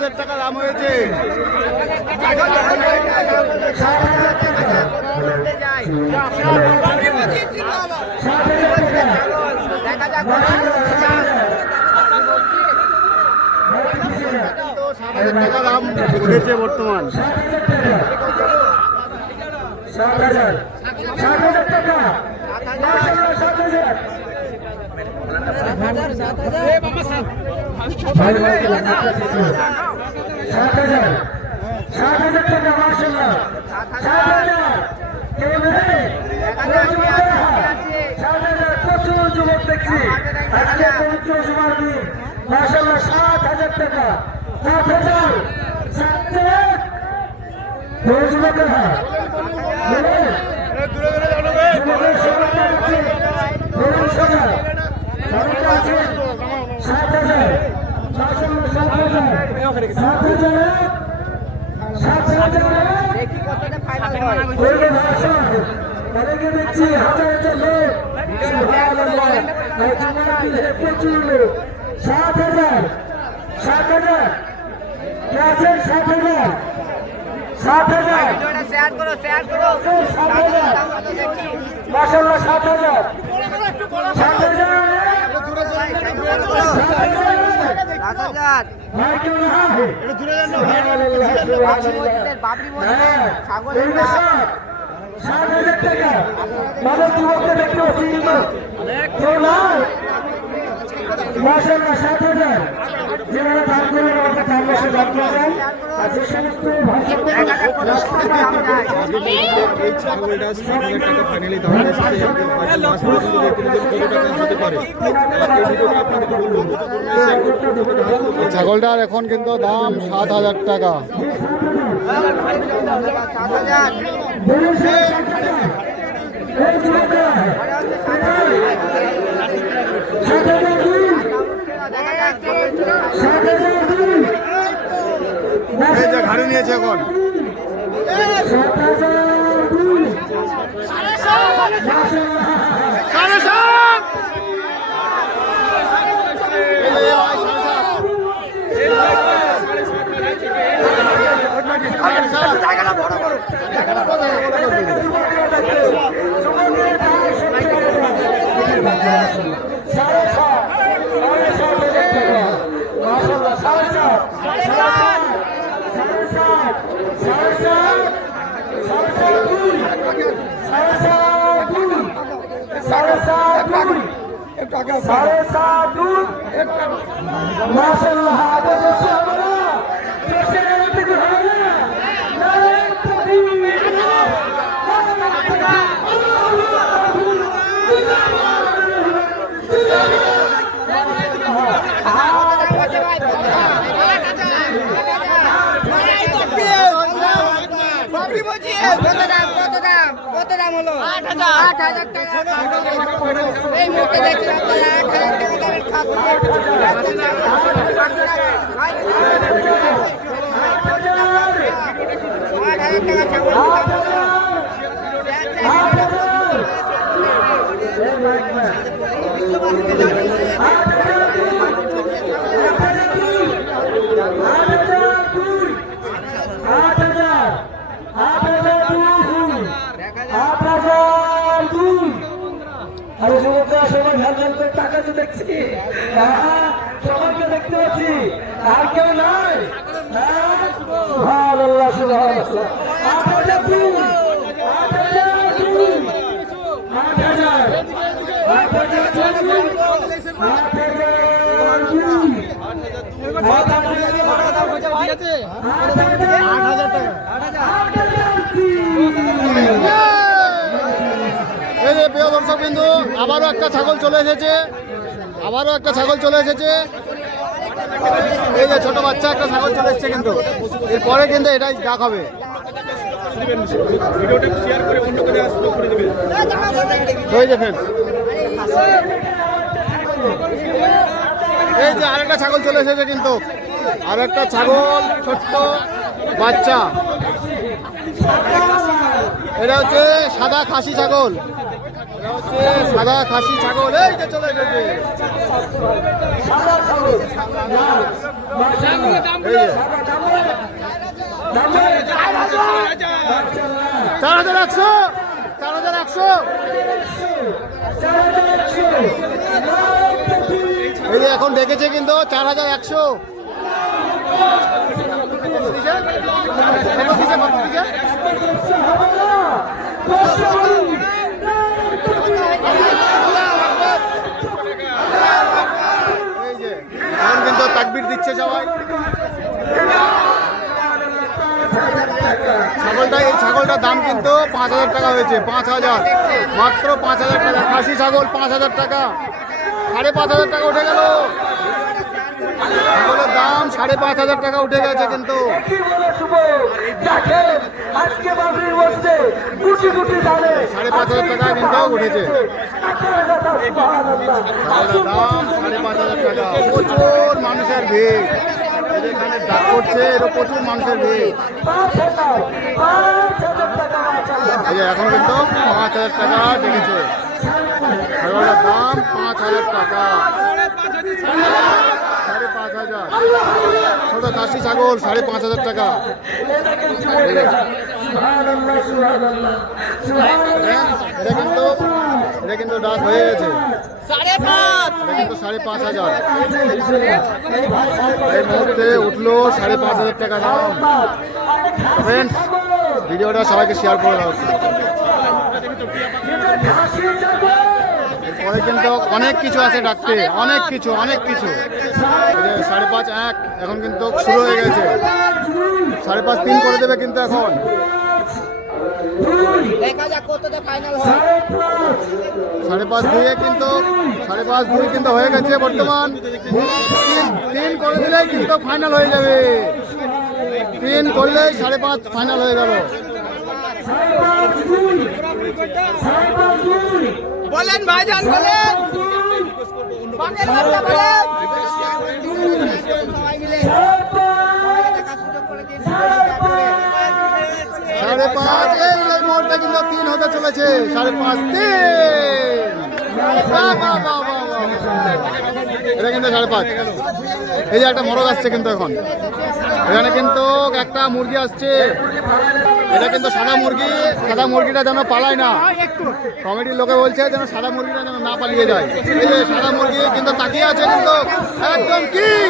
7,000 টাকা দাম হয়েছে। তো 7,000 টাকা দাম উঠেছে বর্তমান। 7,000 টাকা। 7,000 টাকা মাশাআল্লাহ। 7,000 প্রচুর যুবক দেখছি আজকে পবিত্র জুমার দিন মাশাআল্লাহ। 7,000 টাকা। 7,000 যুবকেরা প্রচুর 7,000 7,000 মাশাআল্লাহ। 7,000 টাকা। মানব যুবককে দেখতে পাচ্ছি মাশাআল্লাহ। 7,000 যারা দান করেন আমাদের কাছে দান করেন। আর যে সমস্ত এই ছাগলটা 7,000 টাকা ফাইনালি দাম হয়েছে। ছাগলটার এখন কিন্তু দাম 7,000 টাকা। এই যে ঘাড়ি নিয়েছে এখন। কত দাম হলো? 8,000 টাকা। এই মুহূর্তে দেখছেন আপনারা 8,000 টাকা দামের খাসি। 8,000 টাকা ছাগল। টাকা তো দেখছি সবাইকে দেখতে পাচ্ছি। আর কেউ নাই। সুবহানাল্লাহ সুবহানাল্লাহ। 8,000 এই যে প্রিয় দর্শক বিন্দু, আবারও একটা ছাগল চলে এসেছে। এই যে ছোট বাচ্চা একটা ছাগল চলে এসেছে, কিন্তু এরপরে কিন্তু এটাই ডাক হবে। এই যে আরেকটা ছাগল চলে এসেছে, কিন্তু আরেকটা ছাগল ছোট্ট বাচ্চা। এটা হচ্ছে সাদা খাসি ছাগল। হচ্ছে সাদা খাসি ছাগল, এই যে চলে এসেছে। এই যে 4100, 4100। এই যে এখন ডেকেছে কিন্তু 4100। এই যে এখন কিন্তু তাকবীর দিচ্ছে সবাই। এই ছাগলটার দাম কিন্তু 5000 টাকা হয়েছে। 5000, মাত্র 5000 টাকা। খাসি ছাগল 5000 টাকা, 5500 টাকা উঠে গেল। ছাগলের দাম 5500 টাকা উঠে গেছে কিন্তু। 5500 টাকা কিন্তু উঠেছে ছাগলের দাম। 5500 টাকা। প্রচুর মানুষের ভিড় এখানে ডাক করছে, এরও প্রচুর মানুষের ভিড়। এই যে এখন কিন্তু 5000 টাকা ডেকেছে। ছাগলের দাম 5000 টাকা, 5500। ছোট খাসি ছাগল 5500 টাকা। এটা কিন্তু ডাক হয়ে গেছে। এটা কিন্তু 5500। এই মুহূর্তে উঠলো 5500 টাকা দাম। ফ্রেন্ডস, ভিডিওটা সবাইকে শেয়ার করে দাও। পরে কিন্তু অনেক কিছু আছে ডাকতে, অনেক কিছু। 5.5 এখন কিন্তু শুরু হয়ে গেছে। 5.5 3 করে দেবে কিন্তু এখন। 5.5 2 কিন্তু 5.5 2 কিন্তু হয়ে গেছে বর্তমান। 3 করে দিলেই কিন্তু ফাইনাল হয়ে যাবে। 3 করলেই 5.5 ফাইনাল হয়ে গেল। বলেন ভাইজান, বলেন। 5.5 এই মোড়টা কিন্তু 3 হতে চলেছে। 5.5 3। এটা কিন্তু 5.5। এই যে একটা মোরগ আসছে কিন্তু এখন। এখানে কিন্তু একটা মুরগি আসছে। এটা কিন্তু সাদা মুরগি। সাদা মুরগিটা যেন পালায় না। কমিটির লোকে বলছে যেন সাদা মুরগিটা যেন না পালিয়ে যায়। এই যে সাদা মুরগি কিন্তু তাকিয়ে আছে কিন্তু একদম কিং।